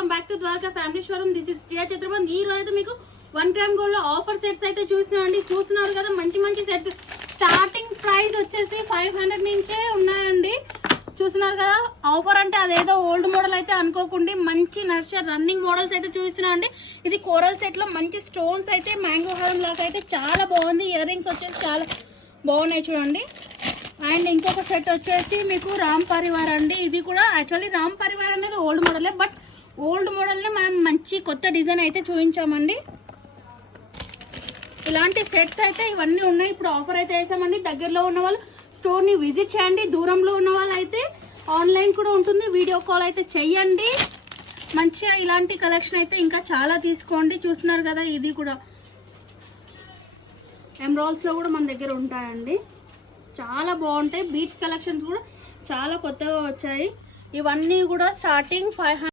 Welcome back to Dwaraka family showroom. This is Priya Chitrabandh. ఈ రోజు అయితే మీకు 1 గ్రామ్ గోల్డ్ లో ఆఫర్ సెట్స్ అయితే చూస్తున్నారు కదా. మంచి సెట్స్ స్టార్టింగ్ ప్రైస్ వచ్చేసి 500 నుంచే ఉన్నాయండి. చూస్తున్నారు కదా, ఆఫర్ అంటే అదేదో ఓల్డ్ మోడల్ అయితే అనుకోకుండా మంచి నర్సర్ రన్నింగ్ మోడల్స్ అయితే చూస్తున్నా అండి. ఇది కోరల్ సెట్ లో మంచి స్టోన్స్ అయితే మ్యాంగో హారం లాగా అయితే చాలా బాగుంది. ఇయర్ రింగ్స్ వచ్చేసి చాలా బాగున్నాయి చూడండి. అండ్ ఇంకొక సెట్ వచ్చేసి మీకు రామ్ పరివార్ అండి. ఇది కూడా యాక్చువల్లీ రామ్ పరివార్ అనేది ఓల్డ్ మోడలే, బట్ ఓల్డ్ మోడల్ని మనం మంచి కొత్త డిజైన్ అయితే చూపించామండి. ఇలాంటి సెట్స్ అయితే ఇవన్నీ ఉన్నాయి. ఇప్పుడు ఆఫర్ అయితే వేసామండి. దగ్గరలో ఉన్న వాళ్ళు స్టోర్ని విజిట్ చేయండి. దూరంలో ఉన్న వాళ్ళు అయితే ఆన్లైన్ కూడా ఉంటుంది, వీడియో కాల్ అయితే చెయ్యండి. మంచిగా ఇలాంటి కలెక్షన్ అయితే ఇంకా చాలా తీసుకోండి. చూస్తున్నారు కదా, ఇది కూడా ఎమరాల్డ్స్లో కూడా మన దగ్గర ఉంటాయండి. చాలా బాగుంటాయి. బీట్స్ కలెక్షన్స్ కూడా చాలా కొత్తగా వచ్చాయి. ఇవన్నీ కూడా స్టార్టింగ్ 500